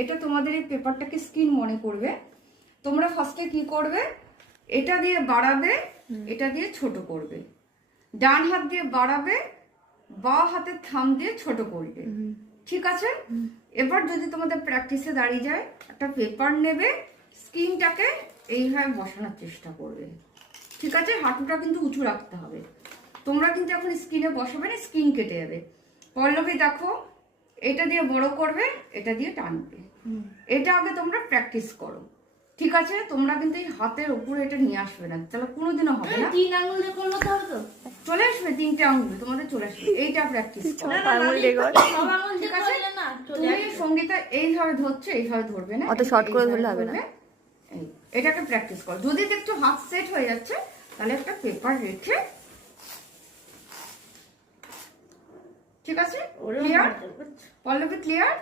এটা তোমাদের এই পেপারটাকে স্কিন মনে করবে। তোমরা ফার্স্টে কি করবে, এটা দিয়ে বাড়াবে, এটা দিয়ে ছোট করবে, ডান হাত দিয়ে বাড়াবে, বাঁ হাতের থাম দিয়ে ছোট করবে, ঠিক আছে? এবার যদি তোমাদের প্র্যাকটিসে দাঁড়িয়ে যায়, একটা পেপার নেবে, স্কিনটাকে এইভাবে বসানোর চেষ্টা করবে, ঠিক আছে? হাঁটুটা কিন্তু উঁচু রাখতে হবে। তোমরা কিন্তু এখন স্কিনে বসাবে না, স্কিন কেটে যাবে। পল্লবী দেখো, এটা দিয়ে বড় করবে, এটা দিয়ে টানবে। এটা আগে তোমরা প্র্যাকটিস করো, ঠিক আছে? তোমরা কিন্তু এই হাতের উপরে এটা নিয়ে আসবে না, তাহলে কোনোদিনও হবে না। 3 আঙ্গুল দিয়ে করলে তো হবে তো? চলে আসবে 3টে আঙ্গুল তোমাদের, চলে আসবে। এইটা প্র্যাকটিস করো, সব আঙ্গুল দিয়ে করলে না চলে তুমি সঙ্গীতা এইভাবে ধরছো, এইভাবে ধরবে না, অত শর্ট করে ধরলে হবে না। এই এটাকে প্র্যাকটিস কর। যদি দেখছো হাত সেট হয়ে যাচ্ছে, তাহলে একটা পেপার রেখে, ঠিক আছে? ক্লিয়ার পল্লবী? ক্লিয়ার?